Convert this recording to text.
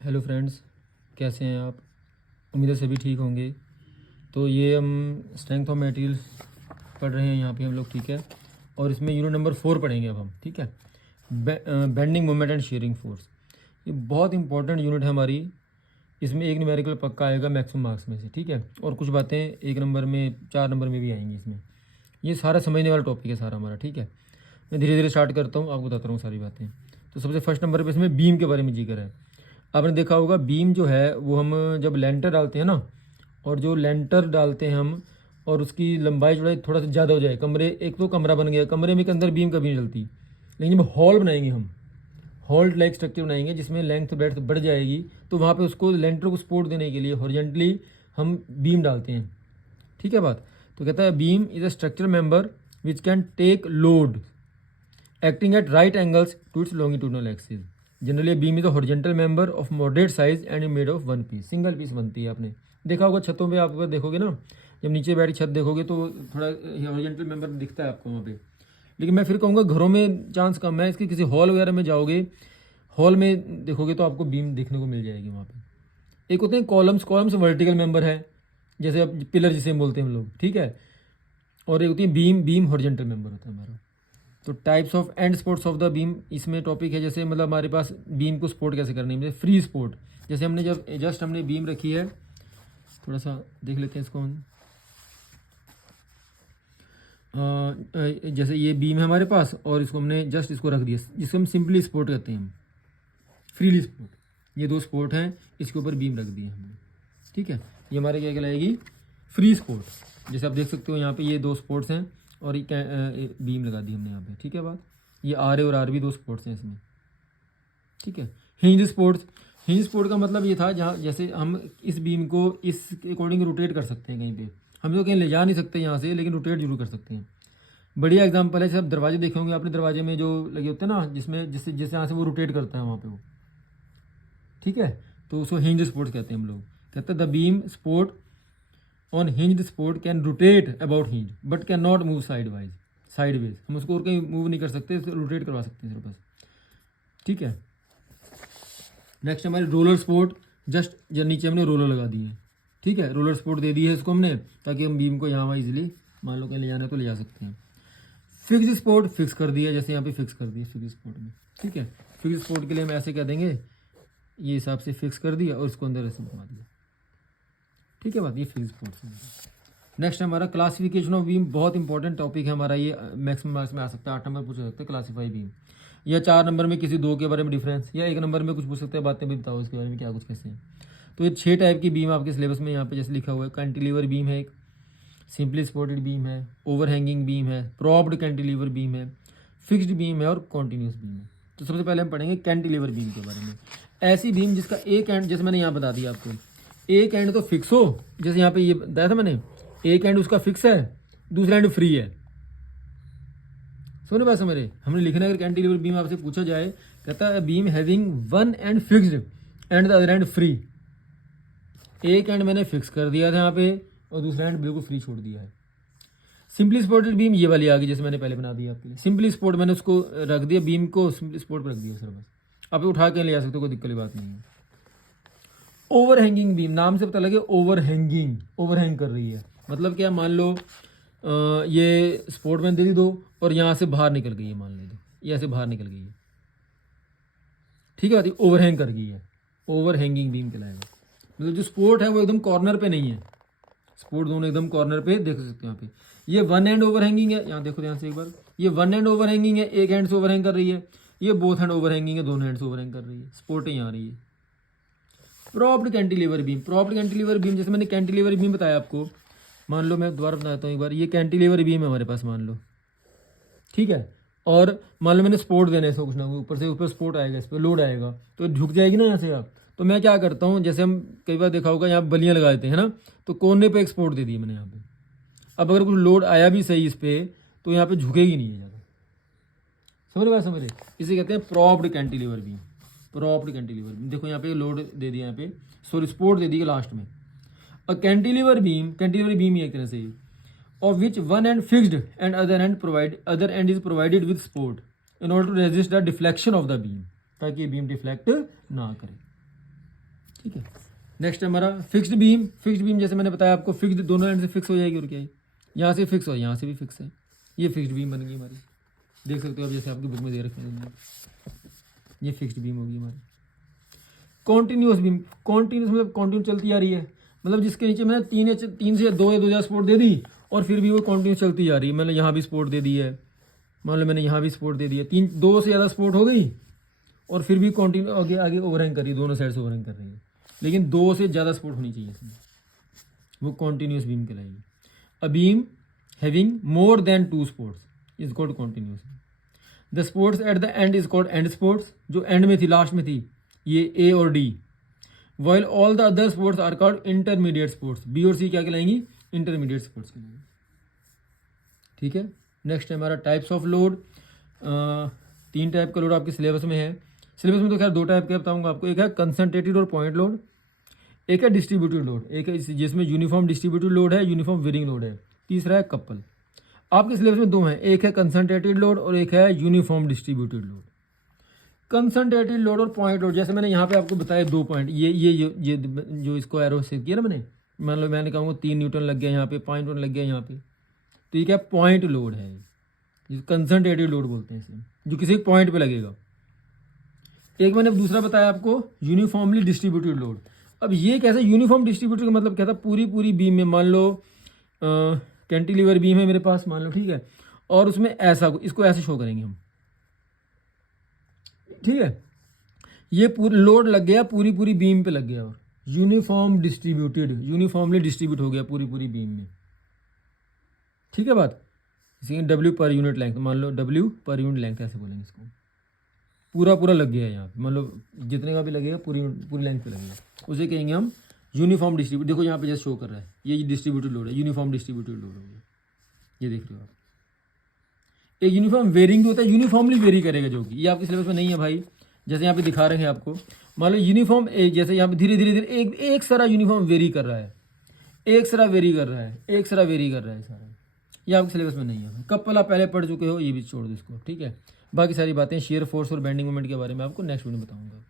Hello friends, कैसे हैं आप? उम्मीद है सभी ठीक होंगे। तो ये हम स्ट्रेंथ ऑफ मटेरियल्स पढ़ रहे हैं यहाँ पे हम लोग, ठीक है। और इसमें यूनिट नंबर 4 पढ़ेंगे अब हम, ठीक है। Bending moment and sharing force, ये बहुत इंपॉर्टेंट यूनिट है हमारी। इसमें एक न्यूमेरिकल पक्का आएगा मैक्सिमम मार्क्स में से, ठीक है। और कुछ बातें 1 नंबर में 4 नंबर में भी आएंगी इसमें। ये सारा समझने वाला टॉपिक है सारा हमारा, ठीक है। मैं धीरे धीरे स्टार्ट करता हूँ, आपको बताता हूँ सारी बातें। तो सबसे फर्स्ट नंबर पे इसमें बीम के बारे में जिक्र है। आपने देखा होगा बीम जो है वो हम जब लेंटर डालते हैं ना, और जो लेंटर डालते हैं हम और उसकी लंबाई चौड़ाई थोड़ा सा ज़्यादा हो जाए, कमरे एक तो कमरा बन गया, कमरे में के अंदर बीम कभी नहीं डलती। लेकिन जब हॉल बनाएंगे हम, हॉल लाइक स्ट्रक्चर बनाएंगे जिसमें लेंथ ब्रेड्थ बढ़ जाएगी, तो वहाँ पे उसको लेंटर को सपोर्ट देने के लिए हॉरिजॉन्टली हम बीम डालते हैं, ठीक है बात। तो कहता है beam is a structure member which can take load acting at right angles to its longitudinal axis. Generally, a beam is a horizontal member of moderate size and is made of one piece. Single piece बनती है। आपने देखा होगा छतों पे, आप अगर देखोगे ना, जब नीचे बैठी छत देखोगे तो थोड़ा हॉरिजॉन्टल मेंबर दिखता है आपको वहाँ पे। लेकिन मैं फिर कहूँगा घरों में चांस कम है इसकी। किसी हॉल वगैरह में जाओगे, हॉल में देखोगे तो आपको बीम देखने को मिल जाएगी वहाँ पे। एक होते हैं कॉलम्स, कॉलम्स वर्टिकल मेंबर है, जैसे अब पिलर जिसे बोलते हैं हम लोग, ठीक है। और एक होती है बीम, बीम हॉरिजॉन्टल मेंबर होता है हमारा। तो types of and supports of the beam इसमें टॉपिक है। जैसे मतलब हमारे पास बीम को सपोर्ट कैसे करनी है, जैसे फ्री सपोर्ट। जैसे हमने जब जस्ट हमने बीम रखी है, थोड़ा सा देख लेते हैं इसको हम। जैसे ये बीम है हमारे पास और इसको हमने जस्ट इसको रख दिया, जिसको हम सिंपली सपोर्ट कहते हैं, हम फ्रीली सपोर्ट। ये दो सपोर्ट हैं, इसके ऊपर बीम रख दी है हमने, ठीक है। ये हमारे क्या कहलाएगी, फ्री सपोर्ट। जैसे आप देख सकते हो यहाँ पे ये दो सपोर्ट्स हैं और ये बीम लगा दी हमने यहाँ पे, ठीक है बात। ये आर ए और आर भी दो स्पोर्ट्स हैं इसमें, ठीक है। हिंज स्पोर्ट्स, हिंज स्पोर्ट का मतलब ये था जहाँ जैसे हम इस बीम को इस अकॉर्डिंग रोटेट कर सकते हैं कहीं पे। हम तो कहीं ले जा नहीं सकते यहाँ से, लेकिन रोटेट जरूर कर सकते हैं। बढ़िया एग्जाम्पल है, जैसे आप दरवाजे देखे होंगे आपने, दरवाजे में जो लगे होते हैं ना, जिसमें जिससे जिससे यहाँ से वो रोटेट करता है वहाँ पे वो, ठीक है। तो उसको हिंज स्पोर्ट्स कहते हैं हम लोग। कहते हैं the beam support on hinged support can rotate about hinge but can not move sideways. हम उसको और कहीं मूव नहीं कर सकते, रोटेट करवा सकते हैं सिर्फ बस, ठीक है। नेक्स्ट हमारे रोलर सपोर्ट, जस्ट नीचे हमने रोलर लगा दिए, ठीक है। रोलर सपोर्ट दे दी है इसको हमने, ताकि हम बीम को यहाँ वहाँ इजीली मान लो कहीं ले जाना है तो ले जा सकते हैं। फिक्स सपोर्ट फिक्स कर दिया, जैसे यहाँ पे फिक्स कर दिया फिक्स सपोर्ट में, ठीक है। फिक्स सपोर्ट के लिए हम ऐसे कह देंगे, ये हिसाब से फिक्स कर दिया और इसको अंदर ऐसे घुमा दिया, ठीक है बात। ये फिक्स सपोर्ट है। नेक्स्ट हमारा क्लासिफिकेशन ऑफ बीम, बहुत इंपॉर्टेंट टॉपिक है हमारा ये। मैक्सिमम मार्क्स में आ सकता है, 8 नंबर पूछ सकते हैं क्लासीफाई बीम, या 4 नंबर में किसी दो के बारे में डिफरेंस, या 1 नंबर में कुछ पूछ सकते हैं, बातें भी बताओ इसके बारे में क्या कुछ कैसे हैं। तो ये 6 टाइप की बीम आपके सिलेबस में यहाँ पे जैसे लिखा हुआ है। कैंटिलीवर बीम है एक, सिंपली सपोर्टेड बीम है, ओवर हैंगिंग बीम है, प्रॉप्ड कैंटिलीवर बीम है, फिक्स्ड बीम है और कॉन्टीन्यूस बीम है। तो सबसे पहले हम पढ़ेंगे कैंटिलीवर बीम के बारे में। ऐसी बीम जिसका एक एंड, जैसे मैंने यहाँ बता दिया आपको, एक एंड तो फिक्स हो, जैसे यहाँ पे ये बताया था मैंने, एक एंड उसका फिक्स है, दूसरा एंड फ्री है। सुनो बात समझे, हमने लिखना है अगर कैंटिलीवर बीम आपसे पूछा जाए, कहता है beam having one and fixed and the other and free. एक एंड मैंने फिक्स कर दिया था यहाँ पे और दूसरा एंड बिल्कुल फ्री छोड़ दिया है। सिंपली सपोर्टेड बीम ये वाली आ गई, जैसे मैंने पहले बना दिया आपके लिए। सिंपली सपोर्ट मैंने उसको रख दिया, बीम को सिंपली सपोर्ट पर रख दिया सर, बस आप उठा के ले जा सकते हो, कोई दिक्कत की बात नहीं है। ओवर हैंगिंग बीम, नाम से पता लगे ओवर हैंगिंग, ओवर हैंग कर रही है। मतलब क्या, मान लो ये सपोर्ट मैंने दे दी दो और यहाँ से बाहर निकल गई है, मान लो ये ऐसे बाहर निकल गई है, ठीक है। ओवर हैंग कर गई है, ओवर हैंगिंग बीम कहलाएगा। मतलब जो सपोर्ट है वो एकदम कॉर्नर पे नहीं है, सपोर्ट दोनों एकदम कॉर्नर पे देख सकते हो यहाँ पे। ये वन हैंड ओवर हैंगिंग है, यहाँ देखो ध्यान से एक बार, ये वन हैंड ओवर हैंगिंग है, एक हैंड से ओवर हैंग कर रही है। ये बोथ हैंड ओवर हैंगिंग है, दोनों हैंड से ओवर हैंग कर रही है, सपोर्ट यहाँ आ रही है। Propped cantilever beam, propped cantilever beam जैसे मैंने कैंटिलीवर बीम बताया आपको, मान लो मैं दोबारा बताता हूँ एक बार, ये कैंटिलीवर बीम है हमारे पास मान लो, ठीक है। और मान लो मैंने सपोर्ट देना है इसको, कुछ ना कुछ ऊपर से, ऊपर सपोर्ट आएगा, इस पर लोड आएगा तो झुक जाएगी ना यहाँ से आप। तो मैं क्या करता हूँ, जैसे हम कई बार देखा होगा यहाँ बलियाँ लगा देते हैं ना, तो कोने पे एक सपोर्ट दे दिया मैंने यहाँ पे। अब अगर कुछ लोड आया भी सही इस पर, तो यहाँ पे झुकेगी नहीं है ज़्यादा। समझ रहे, समझ रहे, इसे कहते हैं propped cantilever beam. Propped cantilever beam देखो यहाँ पे लोड दे दिया, यहाँ पे सॉरी सपोर्ट दे दी लास्ट में। और कैंटिलीवर बीम ही एक तरह से, of which one end fixed and other end is provided with support in order to resist the deflection of the beam, ताकि बीम डिफ्लेक्ट ना करे। ठीक है। नेक्स्ट है हमारा फिक्स्ड बीम। फिक्स्ड बीम जैसे मैंने बताया आपको, फिक्स्ड दोनों एंड से फिक्स हो जाएगी, और क्या है, यहाँ से फिक्स हो, यहाँ से भी फिक्स है, ये फिक्स्ड बीम बन गई हमारी। देख सकते हो आप, जैसे आपकी बुक में दे रखे हैं, ये फिक्स्ड बीम होगी हमारी। कॉन्टीन्यूस बीम, कॉन्टीन्यूस मतलब कॉन्टीन्यू चलती आ रही है, मतलब जिसके नीचे मैंने तीन से दो या 2 सपोर्ट दे दी और फिर भी वो कॉन्टीन्यूस चलती जा रही है। मैंने यहाँ भी सपोर्ट दे दी है, मान लो मैंने यहाँ भी सपोर्ट दे दी है, 2 से ज़्यादा सपोर्ट हो गई और फिर भी कॉन्टीन्यू आगे आगे ओवरहैंग कर रही है, दोनों साइड से ओवरहैंग कर रही है, लेकिन 2 से ज़्यादा सपोर्ट होनी चाहिए इसमें, वो कॉन्टीन्यूस बीम कहलाएगी। A beam having more than 2 supports is called continuous. The supports at the end is called end supports, जो एंड में थी, लास्ट में थी, ये ए और D. While all the other supports are called intermediate supports, B और C क्या कहलाएंगी, intermediate sports कहलाएंगी। ठीक है। नेक्स्ट है हमारा टाइप्स ऑफ लोड। 3 टाइप का लोड आपके सिलेबस में है। सिलेबस में तो खैर 2 टाइप के बताऊंगा आपको, एक है कंसंट्रेटेड और पॉइंट लोड, एक है डिस्ट्रीब्यूटेड लोड, एक है जिसमें यूनिफॉर्म डिस्ट्रीब्यूटेड लोड है, यूनिफॉर्म वेरिंग लोड है, तीसरा है कपल। आपके सिलेबस में 2 हैं, एक है कंसंट्रेटेड लोड और एक है uniform distributed load. Concentrated load और पॉइंट लोड, जैसे मैंने यहाँ पे आपको बताया 2 पॉइंट, ये जो इसको एरो सेव किया ना मैंने, मान लो मैंने कहूँगा 3 न्यूटन लग गया यहाँ पे, 5 न्यूटन लग गया यहाँ पे, तो ये क्या पॉइंट लोड है, जिस कंसंट्रेटेड लोड बोलते हैं इसे, जो किसी पॉइंट पे लगेगा। एक मैंने दूसरा बताया आपको यूनिफॉर्मली डिस्ट्रीब्यूटेड लोड। अब ये कैसे यूनिफॉर्म डिस्ट्रीब्यूटेड का मतलब क्या था, पूरी बीम में, मान लो कैंटिलीवर बीम है मेरे पास, मान लो, ठीक है, और उसमें ऐसा, इसको ऐसे शो करेंगे हम, ठीक है, ये पूरा लोड लग गया, पूरी बीम पे लग गया, और यूनिफॉर्म डिस्ट्रीब्यूटेड, यूनिफॉर्मली डिस्ट्रीब्यूट हो गया पूरी बीम में। ठीक है बात। इसी डब्ल्यू पर यूनिट लेंथ, मान लो डब्ल्यू पर यूनिट लेंथ ऐसे बोलेंगे इसको, पूरा लग गया है यहाँ पे, मान लो जितने का भी लगेगा पूरी लेंथ पे लगेगा, उसे कहेंगे हम यूनिफॉर्म डिस्ट्रीब्यूट। देखो यहाँ पे जैसे शो कर रहा है, ये डिस्ट्रीब्यूटेड लोड है, यूनिफॉर्म डिस्ट्रीब्यूटेड लोड हो गया, ये देख रहे हो आप। एक यूनिफॉर्म वेरिंग होता है, यूनिफॉर्मली वेरी करेगा, जो कि ये आपके सिलेबस में नहीं है भाई। जैसे यहाँ पे दिखा रहे हैं आपको, मान लो यूनिफॉर्म जैसे यहाँ पे धीरे धीरे एक सारा यूनिफॉर्म वेरी कर रहा है, एक सारा वेरी कर रहा है सारा, ये आपके सिलेबस में नहीं है। कपल आप पहले पढ़ चुके हो, ये भी छोड़ दो इसको, ठीक है। बाकी सारी बातें शेयर फोर्स और बेंडिंग मोमेंट के बारे में आपको नेक्स्ट वीडियो में बताऊंगा।